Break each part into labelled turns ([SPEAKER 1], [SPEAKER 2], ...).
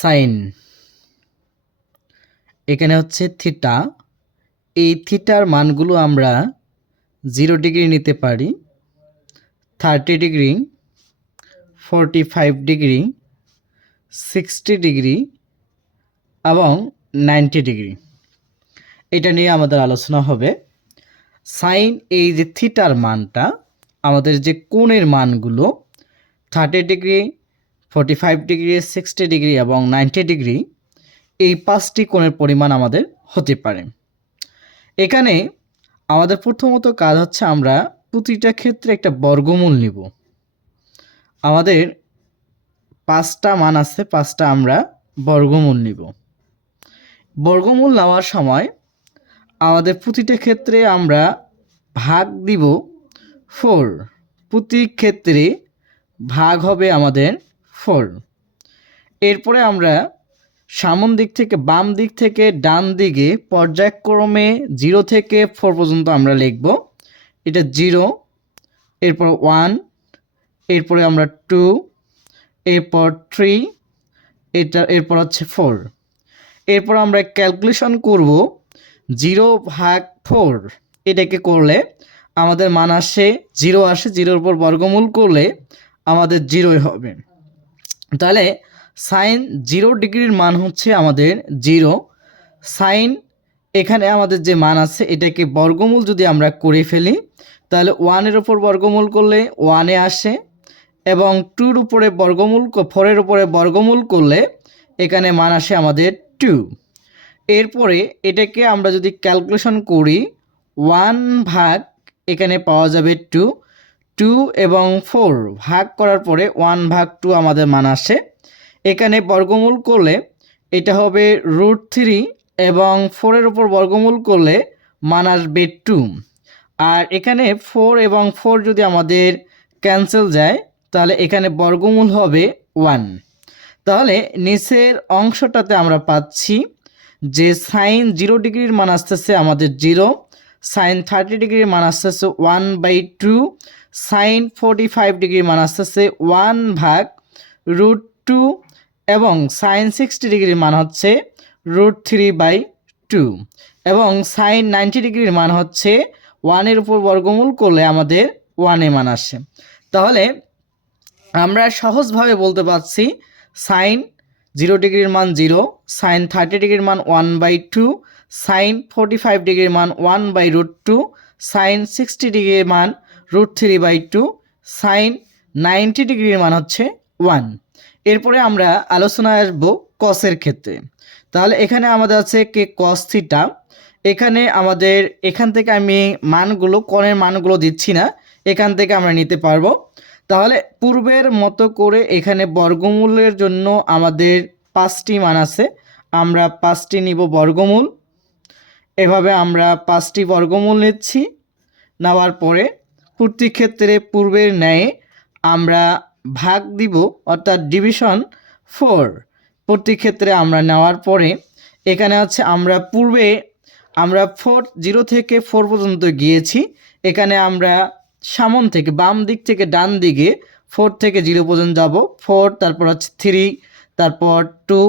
[SPEAKER 1] Sign. এখানে হচ্ছে theta. এই থিটার মানগুলো আমরা জিরো ডিগ্রি নিতে পারি, thirty degree, forty five degree, sixty degree এবং নাইনটি ডিগ্রি। এটা নিয়ে আমাদের আলোচনা হবে। সাইন এই যে থিটার মানটা, আমাদের যে কোণের মানগুলো, thirty degree forty five degree sixty degree এবং নাইনটি ডিগ্রি এই পাঁচটি কোণের পরিমাণ আমাদের হতে পারে। এখানে আমাদের প্রথমত কাজ হচ্ছে আমরা প্রতিটা ক্ষেত্রে একটা বর্গমূল নিব। আমাদের পাঁচটা মান আছে, পাঁচটা আমরা বর্গমূল নিব। বর্গমূল নেওয়ার সময় আমাদের প্রতিটা ক্ষেত্রে আমরা ভাগ দিব ফোর প্রতি ক্ষেত্রে ভাগ হবে আমাদের ফোর। এরপরে আমরা সামন দিক থেকে বাম দিক থেকে ডান দিকে পর্যায়ক্রমে জিরো থেকে ফোর পর্যন্ত আমরা লিখব। এটা জিরো, এরপর ওয়ান, এরপরে আমরা টু, এরপর থ্রি, এটা, এরপর হচ্ছে ফোর। এরপর আমরা ক্যালকুলেশন করব জিরো ভাগ ফোর। এটাকে করলে আমাদের মান আসে, জিরো আসে, জিরোর উপর বর্গমূল করলে আমাদের জিরোই হবে। তাহলে সাইন জিরো ডিগ্রির মান হচ্ছে আমাদের জিরো সাইন এখানে আমাদের যে মান আছে, এটাকে বর্গমূল যদি আমরা করে ফেলি, তাহলে ওয়ানের উপর বর্গমূল করলে ওয়ানে আসে এবং টুর উপরে বর্গমূল ফোরের উপরে বর্গমূল করলে এখানে মান আসে আমাদের টু এরপরে এটাকে আমরা যদি ক্যালকুলেশন করি ওয়ান ভাগ এখানে পাওয়া যাবে টু টু এবং ফোর ভাগ করার পরে ওয়ান ভাগ টু আমাদের মান আসে। এখানে বর্গমূল করলে এটা হবে রুট থ্রি এবং ফোরের উপর বর্গমূল করলে মান আসবে টু আর এখানে ফোর এবং ফোর যদি আমাদের ক্যান্সেল যায়, তাহলে এখানে বর্গমূল হবে ওয়ান তাহলে নিচের অংশটাতে আমরা পাচ্ছি যে সাইন জিরো ডিগ্রির মান আসতেছে আমাদের জিরো সাইন থার্টি ডিগ্রির মান আসতেছে one by two sine forty five degree মান আসতেছে ওয়ান ভাগ রুট টু এবং সাইন সিক্সটি ডিগ্রির মান হচ্ছে রুট থ্রি বাই টু এবং সাইন নাইনটি ডিগ্রির মান হচ্ছে ওয়ানের উপর বর্গমূল করলে আমাদের ওয়ানে মান আসে। তাহলে আমরা সহজভাবে বলতে পারছি সাইন জিরো ডিগ্রির মান জিরো সাইন থার্টি ডিগ্রির মান one by two sine forty five ডিগ্রির মান one by root two sine sixty ডিগ্রির মান root three by two sine ninety ডিগ্রির মান হচ্ছে ওয়ান। এরপরে আমরা আলোচনায় আসব কসের ক্ষেত্রে। তাহলে এখানে আমাদের আছে কে কস থিটা এখানে আমাদের এখান থেকে আমি মানগুলো কনের মানগুলো দিচ্ছি না, এখান থেকে আমরা নিতে পারব। তাহলে পূর্বের মতো করে এখানে বর্গমূলের জন্য আমাদের পাঁচটি মান আছে। আমরা পাঁচটি নিব বর্গমূল। এভাবে আমরা পাঁচটি বর্গমূল নিচ্ছি। নেওয়ার পরে প্রতি ক্ষেত্রে পূর্বের ন্যায় আমরা ভাগ দিব, অর্থাৎ ডিভিশন ফোর প্রতি ক্ষেত্রে আমরা নেওয়ার পরে এখানে হচ্ছে আমরা পূর্বে আমরা ফোর জিরো থেকে ফোর পর্যন্ত গিয়েছি। এখানে আমরা সামন থেকে, বাম দিক থেকে ডান দিকে ফোর থেকে জিরো পর্যন্ত যাব। ফোর তারপর হচ্ছে থ্রি তারপর টু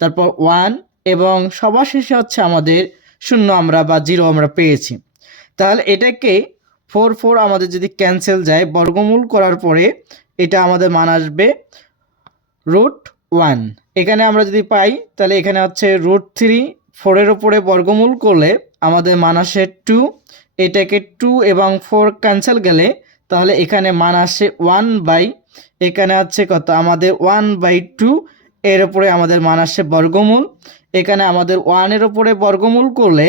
[SPEAKER 1] তারপর ওয়ান এবং সবার শেষে হচ্ছে আমাদের শূন্য আমরা বা জিরো আমরা পেয়েছি। তাহলে এটাকে ফোর ফোর আমাদের যদি ক্যান্সেল যায়, বর্গমূল করার পরে এটা আমাদের মান আসবে রুট ওয়ান। এখানে আমরা যদি পাই, তাহলে এখানে হচ্ছে রুট থ্রি ফোরের ওপরে বর্গমূল করলে আমাদের মান আসে টু। এটাকে টু এবং ফোর ক্যান্সেল গেলে তাহলে এখানে মান আসে ওয়ান বাই, এখানে হচ্ছে কত? আমাদের ওয়ান বাই টু এর ওপরে আমাদের মান আসে বর্গমূল। এখানে আমাদের ওয়ানের ওপরে বর্গমূল করলে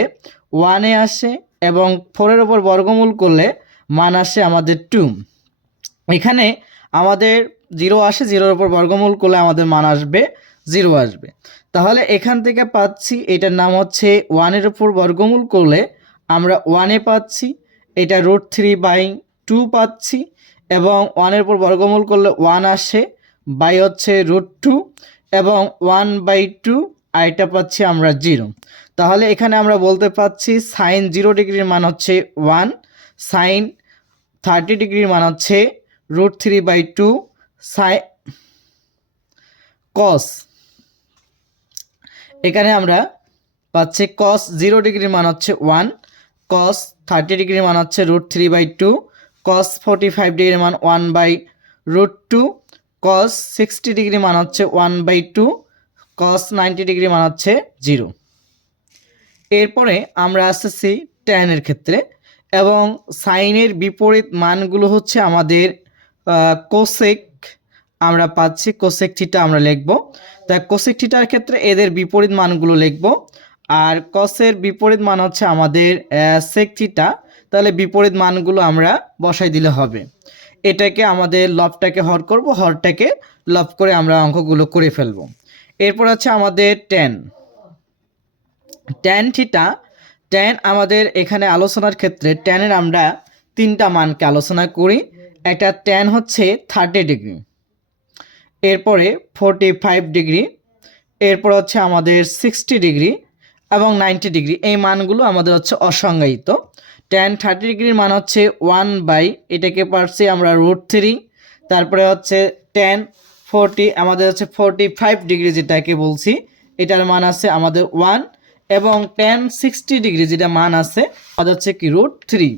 [SPEAKER 1] ওয়ানে আসে এবং ফোরের ওপর বর্গমূল করলে মান আসে আমাদের টু এখানে আমাদের জিরো আসে জিরোর ওপর বর্গমূল করলে আমাদের মান আসবে জিরো আসবে। তাহলে এখান থেকে পাচ্ছি এটার নাম হচ্ছে ওয়ানের ওপর বর্গমূল করলে আমরা ওয়ানে পাচ্ছি, এটা রুট থ্রি বাই টু পাচ্ছি এবং ওয়ানের উপর বর্গমূল করলে ওয়ান আসে বাই হচ্ছে রুট টু এবং ওয়ান বাই টু আর এটা পাচ্ছি আমরা জিরো তাহলে এখানে আমরা বলতে পাচ্ছি সাইন জিরো ডিগ্রির মান হচ্ছে ওয়ান, সাইন থার্টি ডিগ্রির মান হচ্ছে রুট থ্রি বাই টু, সাই কস। এখানে আমরা পাচ্ছি কস জিরো ডিগ্রির মান হচ্ছে ওয়ান, কস থার্টি ডিগ্রির মান হচ্ছে root three by two, cos forty five ডিগ্রির মান one by root two, cos sixty degree মান হচ্ছে one by two, cos ninety degree মান হচ্ছে জিরো। এরপরে আমরা আসতেছি ট্যানের ক্ষেত্রে এবং সাইনের বিপরীত মানগুলো হচ্ছে আমাদের কোসেক আমরা পাচ্ছি কোসেক থিটা আমরা লিখব। তা কোসেক থিটার ক্ষেত্রে এদের বিপরীত মানগুলো লিখব আর কসের বিপরীত মান হচ্ছে আমাদের সেক থিটা তাহলে বিপরীত মানগুলো আমরা বসাই দিলে হবে। এটাকে আমাদের লবটাকে হর করব, হরটাকে লব করে আমরা অঙ্কগুলো করে ফেলব। এরপর হচ্ছে আমাদের টেন ট্যান থিটা ট্যান আমাদের এখানে আলোচনার ক্ষেত্রে ট্যানের আমরা তিনটা মানকে আলোচনা করি। একটা ট্যান হচ্ছে থার্টি ডিগ্রি এরপরে ফোরটি ফাইভ ডিগ্রি এরপর হচ্ছে আমাদের সিক্সটি ডিগ্রি এবং নাইনটি ডিগ্রি এই মানগুলো আমাদের হচ্ছে অসংজ্ঞায়িত। ট্যান থার্টি ডিগ্রির মান হচ্ছে ওয়ান বাই এটাকে পারছি আমরা রুট থ্রি তারপরে হচ্ছে টেন ফোরটি আমাদের হচ্ছে ফোরটি ফাইভ ডিগ্রি যেটাকে বলছি, এটার মান আছে আমাদের ওয়ান এবং টেন সিক্সটি ডিগ্রি যেটা মান আছে আমাদের হচ্ছে কি রুট থ্রি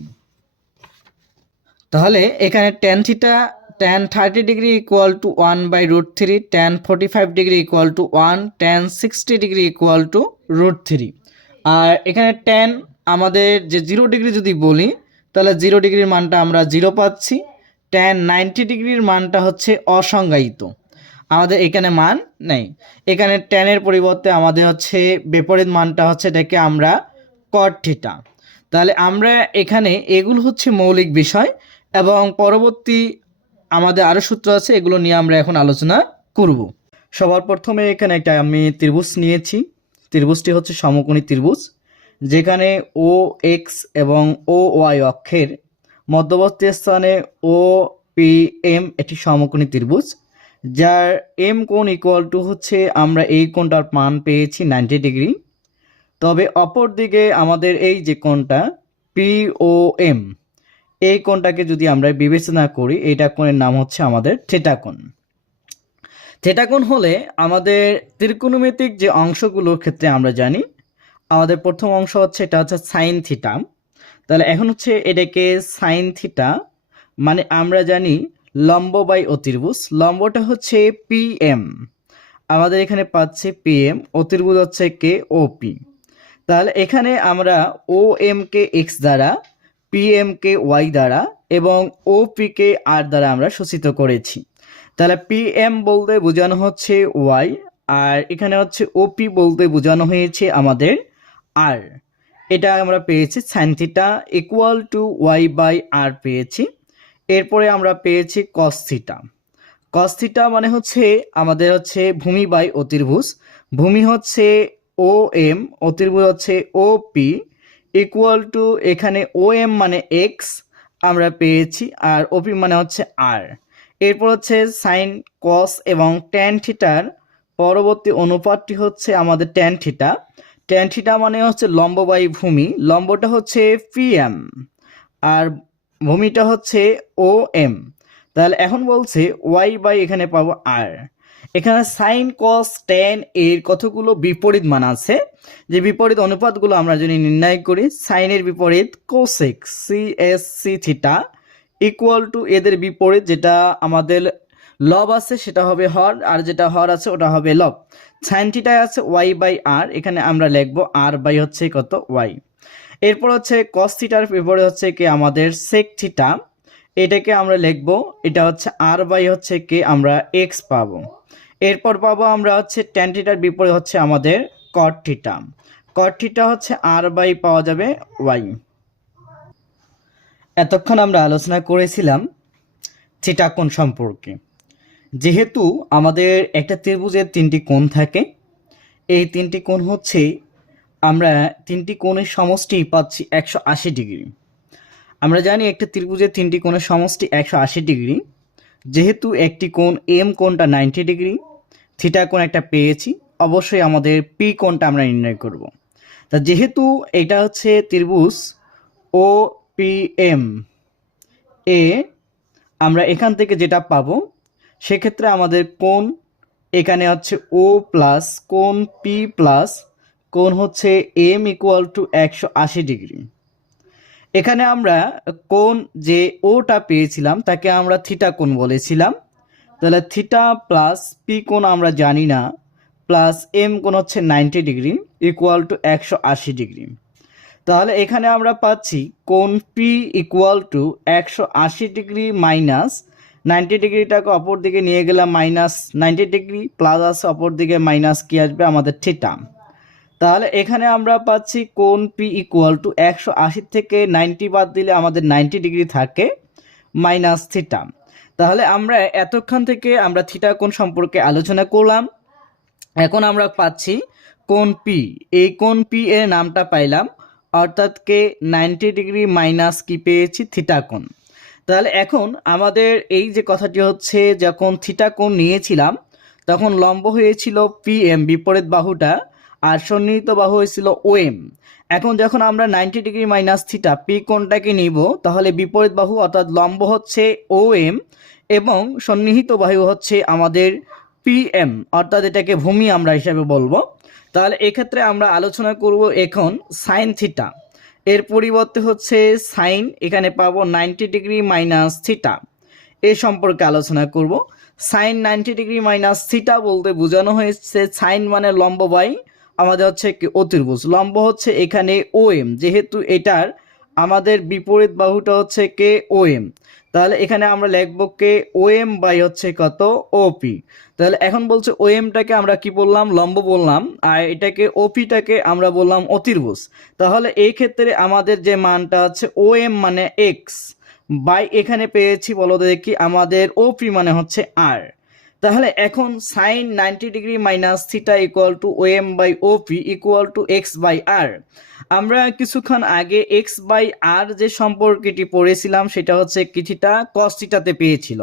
[SPEAKER 1] তাহলে এখানে tan theta tan thirty degree equal to one by root three tan forty five degree equal to one tan sixty degree equal to root three আর এখানে টেন আমাদের যে জিরো ডিগ্রি যদি বলি, তাহলে জিরো ডিগ্রির মানটা আমরা জিরো পাচ্ছি। টেন নাইনটি ডিগ্রির মানটা হচ্ছে অসংজ্ঞায়িত। আমাদের এখানে মান নেই। এখানে টেনের পরিবর্তে আমাদের হচ্ছে বিপরীত মানটা হচ্ছে এটাকে আমরা কট তাহলে আমরা এখানে এগুলো হচ্ছে মৌলিক বিষয় এবং পরবর্তী আমাদের আরও সূত্র আছে, এগুলো নিয়ে আমরা এখন আলোচনা করব। সবার প্রথমে এখানে একটা আমি ত্রিভুজ নিয়েছি। ত্রিভুজটি হচ্ছে সমকোণী ত্রিভুজ, যেখানে ও এক্স এবং ও ওয়াই অক্ষের মধ্যবর্তী স্থানে ও পি এম একটি সমকোণী ত্রিভুজ। যার এম কোণ ইকুয়াল টু হচ্ছে আমরা এই কোণটার মান পেয়েছি নাইনটি ডিগ্রি তবে অপর দিকে আমাদের এই যে কোণটা পি ও এম এই কোণটাকে যদি আমরা বিবেচনা করি, এইটা কোণের নাম হচ্ছে আমাদের থেটা কোণ। থেটা কোণ হলে আমাদের ত্রিকোণমিতিক যে অংশগুলোর ক্ষেত্রে আমরা জানি, আমাদের প্রথম অংশ হচ্ছে, এটা হচ্ছে সাইন থিটা তাহলে এখন হচ্ছে এটাকে সাইন থিটা মানে আমরা জানি লম্ব বাই অতির্ভুজ। লম্বটা হচ্ছে পি এম আমাদের এখানে পাচ্ছে পি এম অতির্ভুজ হচ্ছে কে ও পি তাহলে এখানে আমরা ও এম কে এক্স দ্বারা পি এম কে ওয়াই দ্বারা এবং ও পি কে আর দ্বারা আমরা সূচিত করেছি। তাহলে পি এম বলতে বোঝানো হচ্ছে ওয়াই আর এখানে হচ্ছে ওপি বলতে বোঝানো হয়েছে আমাদের আর এটা আমরা পেয়েছি sine theta equal to Y by R পেয়েছি। এরপরে আমরা পেয়েছি কস থিটা কস মানে হচ্ছে আমাদের হচ্ছে ভূমি বাই অতির্ভুজ। ভূমি হচ্ছে ও এম অতির্ভুজ হচ্ছে ও পি ইকুয়াল টু এখানে ও এম মানে এক্স আমরা পেয়েছি আর ওপি মানে হচ্ছে আর এরপর হচ্ছে সাইন কস এবং ট্যান থিটার পরবর্তী অনুপাতটি হচ্ছে আমাদের ট্যান থিটা ট্যান থিটা মানে হচ্ছে লম্ব বাই ভূমি, লম্বটা হচ্ছে পি এম আর ভূমিটা হচ্ছে ও এম তাহলে এখন বলছে ওয়াই বাই এখানে পাবো আর এখানে সাইন কস টেন এর কতগুলো বিপরীত মান আছে? যে বিপরীত অনুপাতগুলো আমরা যদি নির্ণয় করি সাইনের বিপরীত cosec C S C theta equal to এদের বিপরীত যেটা আমাদের লব আছে, সেটা হবে হর, আর যেটা হর আছে, ওটা হবে লব সাইন থিটায় আছে ওয়াই বাই আর এখানে আমরা লিখব আর বাই হচ্ছে কত? ওয়াই এরপর হচ্ছে কস থিটার বিপরীত হচ্ছে কি আমাদের সেক থিটা এটাকে আমরা লিখব, এটা হচ্ছে আর বাই হচ্ছে কি আমরা এক্স পাবো। এরপর পাবো আমরা হচ্ছে ট্যান থিটার বিপরীত হচ্ছে আমাদের কট থিটা কট থিটা হচ্ছে আর বাই পাওয়া যাবে ওয়াই এতক্ষণ আমরা আলোচনা করেছিলাম থিটা কোণ সম্পর্কে। যেহেতু আমাদের একটা ত্রিভুজের তিনটি কোণ থাকে, এই তিনটি কোণ হচ্ছে আমরা তিনটি কোণের সমষ্টি পাচ্ছি একশো আশি ডিগ্রি। আমরা জানি একটা ত্রিভুজের তিনটি কোণের সমষ্টি একশো আশি ডিগ্রি। যেহেতু একটি কোণ এম কোণটা নাইনটি ডিগ্রি, থিটা কোণ একটা পেয়েছি, অবশ্যই আমাদের পি কোণটা আমরা নির্ণয় করব। তা যেহেতু এটা হচ্ছে ত্রিভুজ ও পি এম, এ আমরা এখান থেকে যেটা পাবো, সেক্ষেত্রে আমাদের কোণ এখানে হচ্ছে ও প্লাস, কোণ পি প্লাস কোণ হচ্ছে এম ইকুয়াল টু একশো আশি ডিগ্রি এখানে আমরা কোণ যে ওটা পেয়েছিলাম, তাকে আমরা থিটা কোণ বলেছিলাম। তাহলে থিটা প্লাস পি কোণ আমরা জানি না প্লাস এম কোণ হচ্ছে নাইনটি ডিগ্রি ইকুয়াল টু একশো আশি ডিগ্রি তাহলে এখানে আমরা পাচ্ছি কোণ পি ইকুয়াল টু একশো আশি ডিগ্রি মাইনাস নাইনটি ডিগ্রিটাকে অপর দিকে নিয়ে গেলাম মাইনাস নাইনটি ডিগ্রি প্লাস আছে অপর দিকে মাইনাস কি আসবে? আমাদের থিটা তাহলে এখানে আমরা পাচ্ছি কোন পি ইকুয়াল টু একশো আশি থেকে নাইনটি বাদ দিলে আমাদের নাইনটি ডিগ্রি থাকে মাইনাস থিটা তাহলে আমরা এতক্ষণ থেকে আমরা থিটা কোণ সম্পর্কে আলোচনা করলাম। এখন আমরা পাচ্ছি কোন পি এই কোন পি এর নামটা পাইলাম, অর্থাৎ কে নাইনটি ডিগ্রি মাইনাস কি পেয়েছি? থিটা কোণ। তাহলে এখন আমাদের এই যে কথাটি হচ্ছে, যখন থিটা কোণ নিয়েছিলাম, তখন লম্ব হয়েছিল পি এম বিপরীত বাহুটা। আর সন্নিহিত বাহু হয়েছিল ওএম। এখন যখন আমরা ninety degree minus theta P কোণটাকে নিব, তাহলে বিপরীত বাহু অর্থাৎ লম্ব হচ্ছে ও এম এবং সন্নিহিত বাহু হচ্ছে আমাদের পিএম, অর্থাৎ এটাকে ভূমি আমরা হিসাবে বলব। তাহলে এক্ষেত্রে আমরা আলোচনা করব এখন সাইন থিটা। এর পরিবর্তে হচ্ছে সাইন, এখানে পাবো নাইনটি ডিগ্রি মাইনাস থিটা। এ সম্পর্কে আলোচনা করব। Sine ninety degree minus theta বলতে বোঝানো হয়েছে, সাইন মানে লম্ব বাই আমাদের হচ্ছে কি অতির্ভুজ লম্ব হচ্ছে এখানে ও এম যেহেতু এটার আমাদের বিপরীত বাহুটা হচ্ছে কে ও এম তাহলে এখানে আমরা লিখব কে ও এম বাই হচ্ছে কত ওপি। তাহলে এখন বলছে ও এমটাকে আমরা কি বললাম? লম্ব বললাম, আর এটাকে ওপিটাকে আমরা বললাম অতির্ভুজ তাহলে এই ক্ষেত্রে আমাদের যে মানটা হচ্ছে ও এম মানে এক্স, বাই এখানে পেয়েছি বলো দেখি, আমাদের ওপি মানে হচ্ছে আর। তাহলে এখন sine ninety degree minus theta equal to O M by O P equal to X by R আমরা কিছুক্ষণ আগে এক্স বাই আর যে সম্পর্কটি পড়েছিলাম, সেটা হচ্ছে কিছুটা কস থিটাতে পেয়েছিল।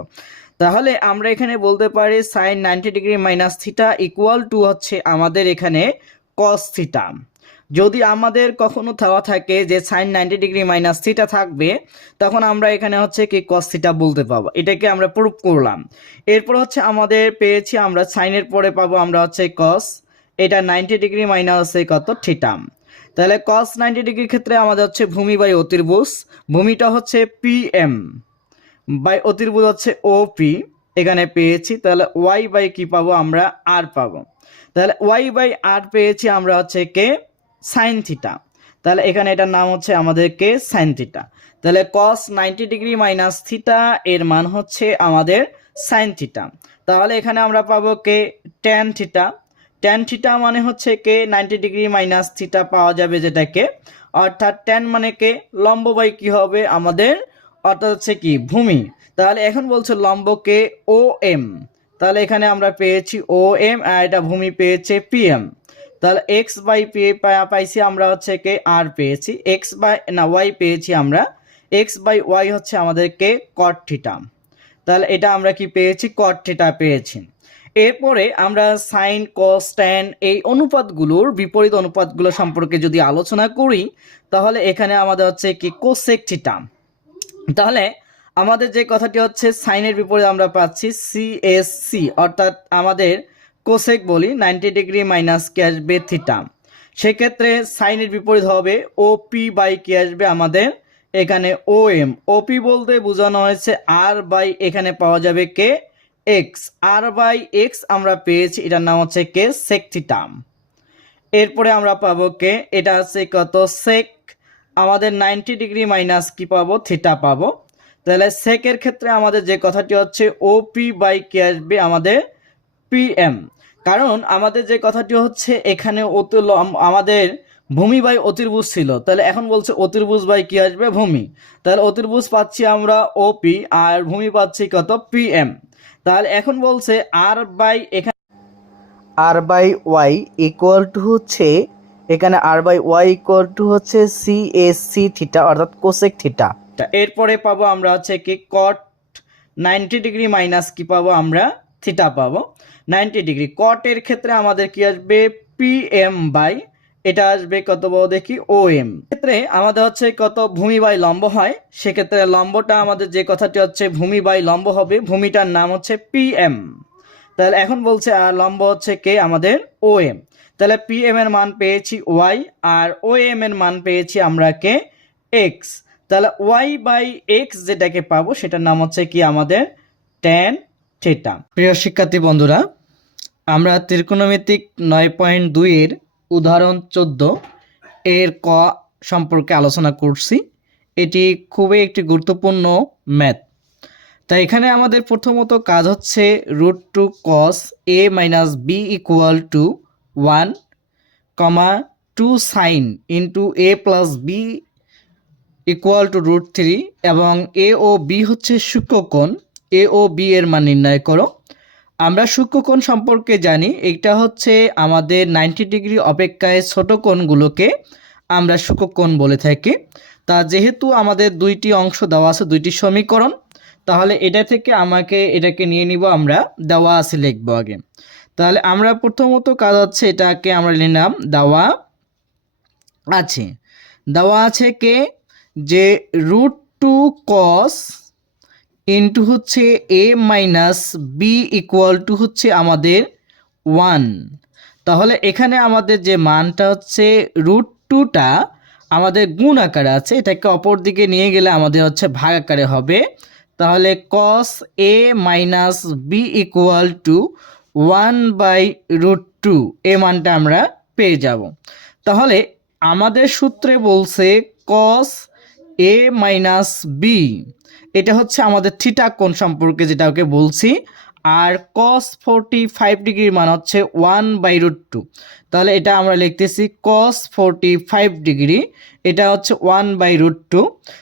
[SPEAKER 1] তাহলে আমরা এখানে বলতে পারি sine ninety degree minus theta equal to হচ্ছে আমাদের এখানে কস যদি আমাদের কখনো থাওয়া থাকে যে sine ninety degree minus theta থাকবে, তখন আমরা এখানে হচ্ছে কি কস থিটা বলতে পাবো। এটাকে আমরা প্রুভ করলাম। এরপর হচ্ছে আমাদের পেয়েছি, আমরা সাইনের পরে পাবো আমরা হচ্ছে কস এটা নাইনটি ডিগ্রি মাইনাস কত? থিটা তাহলে কস নাইনটি ডিগ্রির ক্ষেত্রে আমাদের হচ্ছে ভূমি বাই অতির্ভুজ। ভূমিটা হচ্ছে পি এম বাই অতির্ভুজ হচ্ছে ও পি এখানে পেয়েছি। তাহলে ওয়াই বাই কি পাবো? আমরা আর পাবো। তাহলে ওয়াই বাই আর পেয়েছি আমরা হচ্ছে কে? সাইন থিটা তাহলে এখানে এটার নাম হচ্ছে আমাদের কে সাইন থিটা তাহলে cos ninety degree minus theta এর মান হচ্ছে আমাদের সাইন থিটা তাহলে এখানে আমরা পাবো কে? ট্যান থিটা ট্যান থিটা মানে হচ্ছে কে? নাইনটি ডিগ্রি মাইনাস থিটা পাওয়া যাবে যেটাকে। অর্থাৎ ট্যান মানে কে? লম্ব বাই কি হবে? আমাদের অর্থাৎ হচ্ছে কি? ভূমি। তাহলে এখন বলছে লম্বকে ও এম তাহলে এখানে আমরা পেয়েছি ও এম আর এটা ভূমি পেয়েছে পিএম তাহলে এক্স বাই পি, পাইছি আমরা হচ্ছে কে? আর পেয়েছি। এক্স বাই না ওয়াই পেয়েছি আমরা। এক্স বাই ওয়াই হচ্ছে আমাদেরকে কট থিটা তাহলে এটা আমরা কি পেয়েছি? কট থিটা পেয়েছি। এরপরে আমরা সাইন কস ট্যান এই অনুপাতগুলোর বিপরীত অনুপাতগুলো সম্পর্কে যদি আলোচনা করি, তাহলে এখানে আমাদের হচ্ছে কি? কোসেক থিটা তাহলে আমাদের যে কথাটি হচ্ছে সাইনের বিপরীত আমরা পাচ্ছি সি এস সি অর্থাৎ আমাদের কোসেক বলি নাইনটি ডিগ্রি মাইনাস কি আসবে থিটা সেক্ষেত্রে সাইনের বিপরীত হবে ও পি বাই কি আসবে আমাদের এখানে ও এম ওপি বলতে বোঝানো হয়েছে আর বাই এখানে পাওয়া যাবে কে? এক্স আর বাই এক্স আমরা পেয়েছি, এটার নাম হচ্ছে কে? সেক থিটা এরপরে আমরা পাবো কে? এটা হচ্ছে কত? সেক আমাদের নাইনটি ডিগ্রি মাইনাস কি পাবো? থিটা পাবো। তাহলে সেকের ক্ষেত্রে আমাদের যে কথাটি হচ্ছে ওপি বাই কে আসবে আমাদের পিএম কারণ আমাদের যে কথাটি হচ্ছে এখানে অতি আমাদের ভূমি বাই অতির্ভুজ ছিল। তাহলে এখন বলছে অতির্ভুজ বাই কি আসবে? ভূমি। তাহলে অতির্ভুজ পাচ্ছি আমরা ওপি আর ভূমি পাচ্ছি কত? পিএম তাহলে এখন বলছে আর বাই এখানে R by Y equal to হচ্ছে এখানে R by Y equal to হচ্ছে সি এস সি থিটা অর্থাৎ কোসেক থিটা এরপরে পাবো আমরা হচ্ছে কি কট নাইনটি ডিগ্রি মাইনাস কি পাবো? আমরা থিটা পাবো। Ninety degree. কটের ক্ষেত্রে আমাদের কি আসবে? P M by. এটা আসবে কত বড় দেখি? ও এম ক্ষেত্রে আমাদের হচ্ছে কত? ভূমি বাই লম্ব হয়। সেক্ষেত্রে লম্বটা আমাদের যে কথাটি হচ্ছে ভূমি বাই লম্ব হবে, ভূমিটার নাম হচ্ছে পি এম তাহলে এখন বলছে, আর লম্ব হচ্ছে কে? আমাদের ও এম তাহলে পি এম এর মান পেয়েছি ওয়াই আর ও এম এর মান পেয়েছি আমরা কে? এক্স তাহলে ওয়াই বাই এক্স যেটাকে পাবো, সেটার নাম হচ্ছে কি? আমাদের ট্যান থিটা প্রিয় শিক্ষার্থী বন্ধুরা আমরা ত্রিকোণমিতিক নয় পয়েন্ট দুইয়ের উদাহরণ চোদ্দ এর ক সম্পর্কে আলোচনা করছি। এটি খুবই একটি গুরুত্বপূর্ণ ম্যাথ। তাই এখানে আমাদের প্রথমত কাজ হচ্ছে root two cos A minus B equal to one comma two sine into A plus B equal to root three এবং এ ও বি হচ্ছে সূক্ষ্মকোণ। এ ও বি এর মান নির্ণয় করো। আমরা সূক্ষ্মকোণ সম্পর্কে জানি, এটা হচ্ছে আমাদের নাইনটি ডিগ্রি অপেক্ষায় ছোট কোণগুলোকে আমরা সূক্ষ্মকোণ বলে থাকি। তা যেহেতু আমাদের দুইটি অংশ দেওয়া আছে, দুইটি সমীকরণ, তাহলে এটা থেকে আমাকে এটাকে নিয়ে নিব, আমরা দেওয়া আছে লিখব আগে। তাহলে আমরা প্রথমত কাজ হচ্ছে এটাকে আমরা নিলাম, দেওয়া আছে। দেওয়া আছে কে? যে রুট টু কস ইন্টু হচ্ছে A minus B equal to হচ্ছে আমাদের ওয়ান তাহলে এখানে আমাদের যে মানটা হচ্ছে রুট টুটা আমাদের গুণ আকারে আছে, এটাকে অপর দিকে নিয়ে গেলে আমাদের হচ্ছে ভাগ আকারে হবে। তাহলে cos A minus B equal to one by root two এ মানটা আমরা পেয়ে যাব। তাহলে আমাদের সূত্রে বলছে কস এ মাইনাস বি এটা হচ্ছে আমাদের থিটা কোণ সম্পর্কে যেটা ওকে বলছি। আর কস ফোরটি ফাইভ ডিগ্রির মান হচ্ছে ওয়ান বাই রুট টু তাহলে এটা আমরা লিখতেছি কস ফোরটি ফাইভ ডিগ্রি, এটা হচ্ছে ওয়ান বাই রুট টু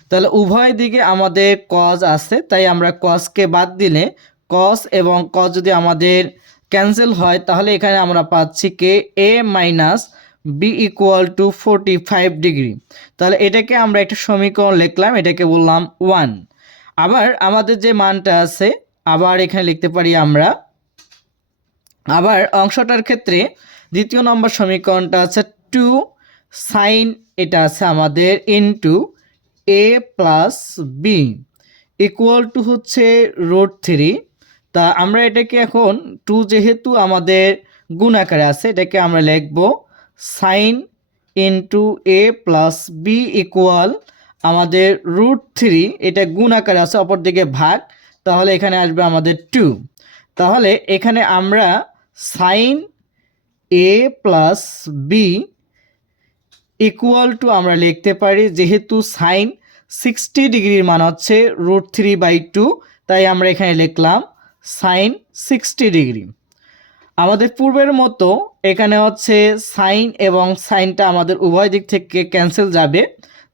[SPEAKER 1] তাহলে উভয় দিকে আমাদের কজ আছে, তাই আমরা কসকে বাদ দিলে কস এবং কস যদি আমাদের ক্যান্সেল হয়, তাহলে এখানে আমরা পাচ্ছি কে A minus B equal to forty five degree. তাহলে এটাকে আমরা একটা সমীকরণ লিখলাম, এটাকে বললাম ওয়ান আবার আমাদের যে মানটা আছে, আবার এখানে লিখতে পারি আমরা। আবার অংশটার ক্ষেত্রে দ্বিতীয় নম্বর সমীকরণটা আছে টু সাইন এটা আছে আমাদের into A plus B equal to হচ্ছে রোড থ্রি তা আমরা এটাকে এখন টু যেহেতু আমাদের গুণ আকারে আছে, এটাকে আমরা লিখব sine into A plus B equal আমাদের রুট থ্রি এটা গুণ আকারে আছে অপর দিকে ভাগ, তাহলে এখানে আসবে আমাদের টু তাহলে এখানে আমরা sine A plus B equal to আমরা লিখতে পারি, যেহেতু সাইন সিক্সটি ডিগ্রির মান হচ্ছে রুট থ্রি বাই টু তাই আমরা এখানে লিখলাম সাইন সিক্সটি ডিগ্রি আমাদের পূর্বের মতো এখানে হচ্ছে সাইন এবং সাইনটা আমাদের উভয় দিক থেকে ক্যান্সেল যাবে।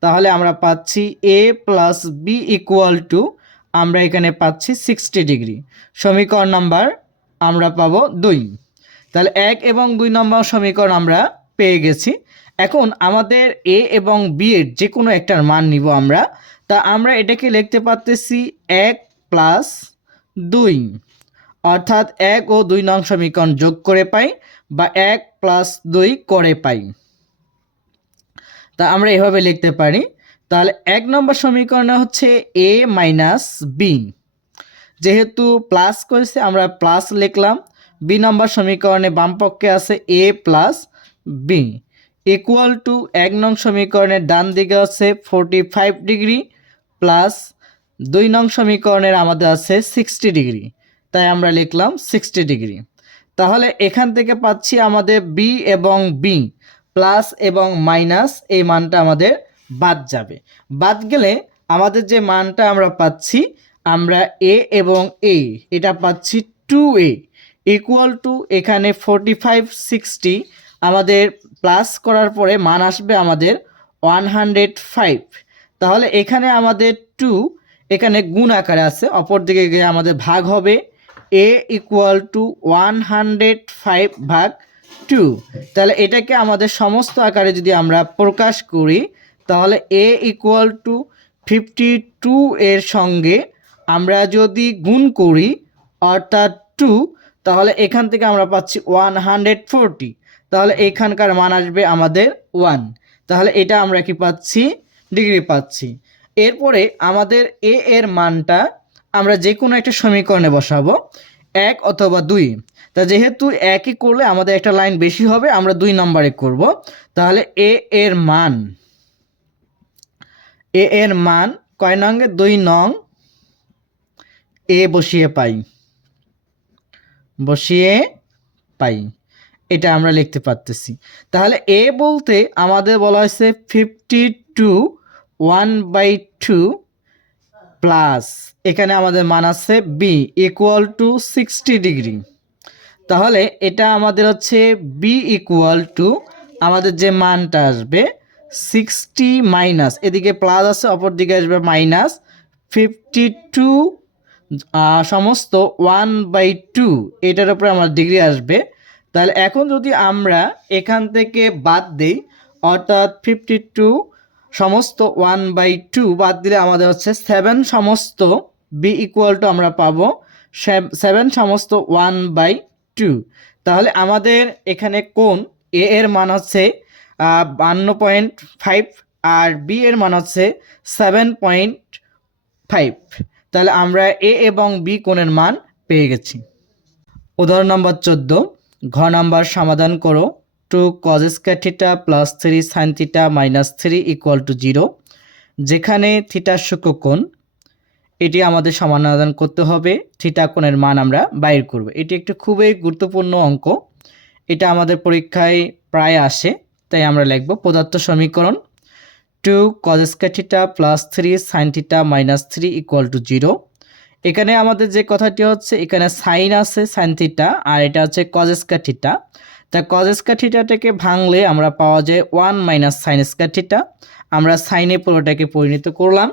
[SPEAKER 1] তাহলে আমরা পাচ্ছি A plus B equal to আমরা এখানে পাচ্ছি সিক্সটি ডিগ্রি সমীকরণ নাম্বার আমরা পাবো দুই। তাহলে এক এবং দুই নম্বর সমীকরণ আমরা পেয়ে গেছি। এখন আমাদের এ এবং বি এর যে কোনো একটার মান নিব আমরা। তা আমরা এটাকে লিখতে পারতেছি এক প্লাস দুই। অর্থাৎ এক ও দুই নং সমীকরণ যোগ করে পাই বা এক প্লাস দুই করে পাই। তা আমরা এভাবে লিখতে পারি। তাহলে এক নম্বর সমীকরণে হচ্ছে এ মাইনাস বি যেহেতু প্লাস করেছে, আমরা প্লাস লিখলাম। বি নম্বর সমীকরণে বাম পক্ষে আছে A plus B equal to এক নং সমীকরণের ডান দিকে আছে ফোরটি ফাইভ ডিগ্রি প্লাস দুই নং সমীকরণের আমাদের আছে সিক্সটি ডিগ্রি তাই আমরা লিখলাম সিক্সটি ডিগ্রি তাহলে এখান থেকে পাচ্ছি আমাদের বি এবং বি প্লাস এবং মাইনাস এই মানটা আমাদের বাদ যাবে। বাদ গেলে আমাদের যে মানটা আমরা পাচ্ছি, আমরা এ এবং এ এটা পাচ্ছি টু এ ইকুয়াল টু এখানে ফোরটি ফাইভ সিক্সটি আমাদের প্লাস করার পরে মান আসবে আমাদের ওয়ান হান্ড্রেড ফাইভ তাহলে এখানে আমাদের টু এখানে গুণ আকারে আছে অপর দিকে গিয়ে আমাদের ভাগ হবে A equal to one hundred five ভাগ টু। তাহলে এটাকে আমাদের সমস্ত আকারে যদি আমরা প্রকাশ করি, তাহলে A equal to fifty two এর সঙ্গে আমরা যদি গুণ করি, অর্থাৎ টু তাহলে এখান থেকে আমরা পাচ্ছি ওয়ান হান্ড্রেড ফোরটি তাহলে এখানকার মান আসবে আমাদের ওয়ান তাহলে এটা আমরা কি পাচ্ছি? ডিগ্রি পাচ্ছি। এরপরে আমাদের এ এর মানটা আমরা যে কোনো একটা সমীকরণে বসাবো, এক অথবা দুই। তা যেহেতু একই করলে আমাদের একটা লাইন বেশি হবে, আমরা দুই নম্বরে করব। তাহলে এ এর মান, এ এর মান কয় নঙ্গে দুই নং। এ বসিয়ে পাই বসিয়ে পাই। এটা আমরা লিখতে পারতেছি। তাহলে এ বলতে আমাদের বলা হয়েছে fifty two one by two plus এখানে আমাদের মান আছে B equal to sixty degree তাহলে এটা আমাদের হচ্ছে বি ইকুয়াল টু আমাদের যে মানটা আসবে সিক্সটি মাইনাস এদিকে প্লাস আছে অপর দিকে আসবে মাইনাস ফিফটি টু সমস্ত ওয়ান বাই টু এটার উপরে আমার ডিগ্রি আসবে। তাহলে এখন যদি আমরা এখান থেকে বাদ দিই, অর্থাৎ ফিফটি টু সমস্ত ওয়ান বাই টু বাদ দিলে আমাদের হচ্ছে সেভেন সমস্ত বি ইকুয়াল টু আমরা পাবো। সেভেন সমস্ত ওয়ান বাই টু তাহলে আমাদের এখানে কোন এ এর মান হচ্ছে বান্ন পয়েন্ট ফাইভ আর বি এর মান হচ্ছে সেভেন পয়েন্ট ফাইভ তাহলে আমরা এ এবং বি কোণের মান পেয়ে গেছি। উদাহরণ নম্বর চোদ্দ। ঘ নাম্বার সমাধান করো। Two cos square theta plus three sine theta minus three equal to zero যেখানে থিটার সূক্ষ্ম কোণ এটি আমাদের সমাধান করতে হবে। থিটা কোণের মান আমরা বাইর করব। এটি একটি খুবই গুরুত্বপূর্ণ অঙ্ক। এটা আমাদের পরীক্ষায় প্রায় আসে, তাই আমরা লিখব পদার্থ সমীকরণ two cos square theta plus three sine theta minus three equal to zero এখানে আমাদের যে কথাটি হচ্ছে, এখানে সাইন আছে সাইন থিটা, আর এটা হচ্ছে কজ স্কোয়ার থিটা। তা কজ স্কোয়ার থিটাটাকে ভাঙলে আমরা পাওয়া যায় one minus sine square theta. আমরা সাইনে পুরোটাকে পরিণত করলাম।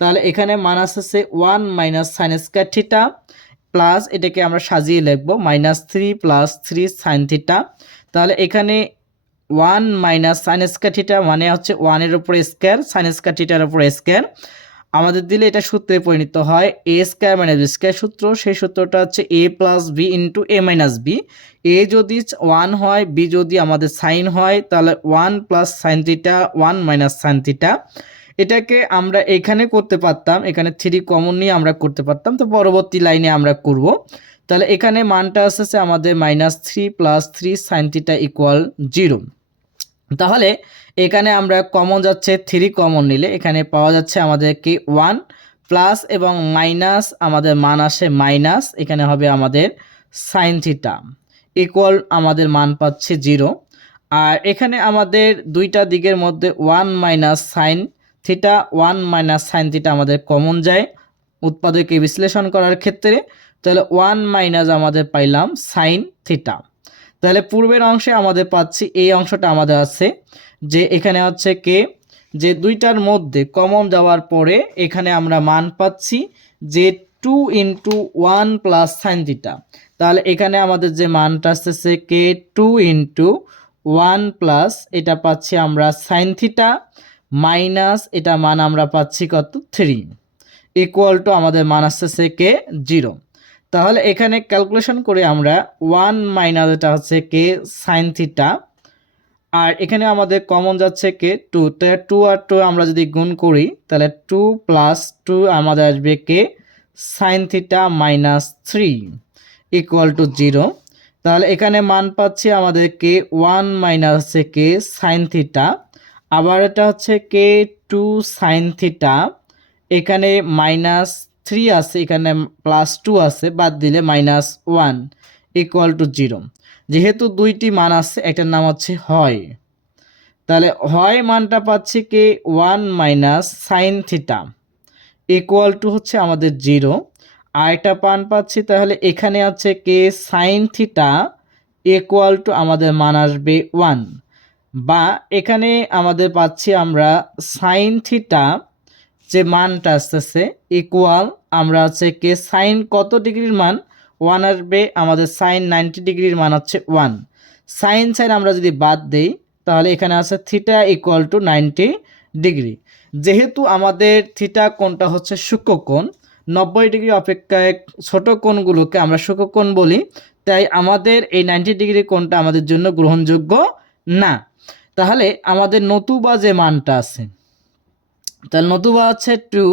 [SPEAKER 1] তাহলে এখানে মান আছে one minus sine square theta plus এটাকে আমরা সাজিয়ে লিখব minus three plus three sine theta তাহলে এখানে one minus sine square theta মানে হচ্ছে ওয়ানের উপরে স্কোয়ার সাইন স্কোয়ার থিটার উপরে স্কোয়ার আমাদের দিলে এটা সূত্রে পরিণত হয় A square minus B square সূত্র, সেই সূত্রটা হচ্ছে A plus B into A minus B A যদি ওয়ান হয় বি যদি আমাদের সাইন হয়, তাহলে one plus sine theta one minus sine theta এটাকে আমরা এখানে করতে পারতাম, এখানে থ্রি কমন নিয়ে আমরা করতে পারতাম, তো পরবর্তী লাইনে আমরা করব। তাহলে এখানে মানটা আসছে আমাদের minus three plus three sine equal zero তাহলে এখানে আমরা কমন যাচ্ছে থ্রি কমন নিলে, এখানে পাওয়া যাচ্ছে আমাদের আমাদেরকে ওয়ান প্লাস এবং মাইনাস আমাদের মান আসে মাইনাস এখানে হবে আমাদের সাইন ইকুয়াল আমাদের মান পাচ্ছে জিরো আর এখানে আমাদের দুইটা দিকের মধ্যে one minus sine theta one minus sine theta আমাদের কমন যায় উৎপাদকে বিশ্লেষণ করার ক্ষেত্রে। তাহলে ওয়ান মাইনাস আমাদের পাইলাম সাইন থিটা। তাহলে পূর্বের অংশে আমাদের পাচ্ছি, এই অংশটা আমাদের আছে, যে এখানে হচ্ছে কে, যে দুইটার মধ্যে কমন যাওয়ার পরে এখানে আমরা মান পাচ্ছি যে two into one plus sine theta. তাহলে এখানে আমাদের যে মানটা আসতেছে কে, টু ইন্টু ওয়ান প্লাস, এটা পাচ্ছি আমরা সাইন থিটা। মাইনাস এটা মান আমরা পাচ্ছি কত? থ্রি ইকুয়াল টু আমাদের মান আসতেছে কে? জিরো তাহলে এখানে ক্যালকুলেশন করে আমরা ওয়ান মাইনাস এটা হচ্ছে কে? সাইন থিটা আর এখানে আমাদের কমন যাচ্ছে কে? টু তাহলে টু আর টু আমরা যদি গুণ করি, তাহলে টু প্লাস টু আমাদের আসবে কে? Sine theta minus three equal to zero তাহলে এখানে মান পাচ্ছি আমাদের কে? ওয়ান মাইনাস হচ্ছে কে? সাইন থিটা আবার এটা হচ্ছে কে টু সাইন থিটা এখানে মাইনাস থ্রি আছে, এখানে প্লাস টু আছে, বাদ দিলে minus one equal to zero যেহেতু দুইটি মান আছে একটার নাম হচ্ছে হয়। তাহলে হয় মানটা পাচ্ছি কে one minus sine theta equal to হচ্ছে আমাদের জিরো আর একটা পান পাচ্ছি তাহলে এখানে আছে কে সাইন থিটা ইকুয়াল টু আমাদের মান আসবে ওয়ান বা এখানে আমাদের পাচ্ছি আমরা সাইন থিটা যে মানটা আসতেছে ইকুয়াল আমরা হচ্ছে কে সাইন কত ডিগ্রির মান? ওয়ান আসবে, আমাদের সাইন নাইনটি ডিগ্রির মান হচ্ছে ওয়ান সাইন সাইন আমরা যদি বাদ দেই, তাহলে এখানে আছে theta equal to ninety degree. যেহেতু আমাদের থিটা কোণটা হচ্ছে সূক্ষ্মকোণ নব্বই ডিগ্রি অপেক্ষায় ছোট কোণগুলোকে আমরা সূক্ষ্মকোণ বলি, তাই আমাদের এই নাইনটি ডিগ্রি কোণটা আমাদের জন্য গ্রহণযোগ্য না। তাহলে আমাদের নতুবা যে মানটা আছে, তাহলে নতুবা হচ্ছে টু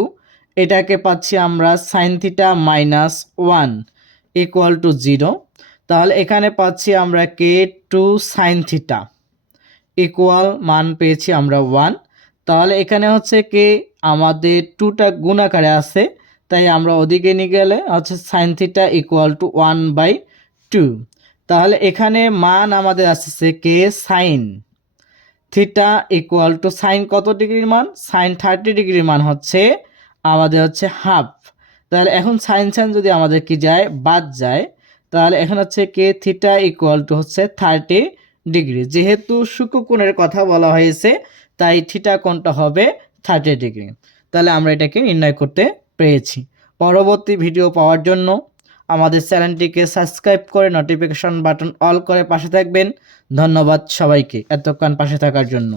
[SPEAKER 1] এটাকে পাচ্ছি আমরা sine theta minus one equal to zero তাহলে এখানে পাচ্ছি আমরা কে টু সাইন থিটা ইকুয়াল মান পেয়েছি আমরা ওয়ান তাহলে এখানে হচ্ছে কে আমাদের টুটা গুণাকারে আছে, তাই আমরা ওদিকে নিয়ে গেলে হচ্ছে sine theta equal to one by two তাহলে এখানে মান আমাদের আসছে কে sine theta equal to sine কত ডিগ্রির মান? সাইন থার্টি ডিগ্রির মান হচ্ছে আমাদের হচ্ছে হাফ তাহলে এখন সাইন সাইন যদি আমাদের কি যায়? বাদ যায়। তাহলে এখন হচ্ছে কে? থিটা ইকুয়াল টু হচ্ছে থার্টি ডিগ্রি। যেহেতু শুক্রকোণের কথা বলা হয়েছে, তাই থিটা কোণটা হবে থার্টি ডিগ্রি। তাহলে আমরা এটাকে নির্ণয় করতে পেরেছি। পরবর্তী ভিডিও পাওয়ার জন্য আমাদের চ্যানেলটিকে সাবস্ক্রাইব করে নোটিফিকেশন বাটন অল করে পাশে থাকবেন। ধন্যবাদ সবাইকে এতক্ষণ পাশে থাকার জন্য।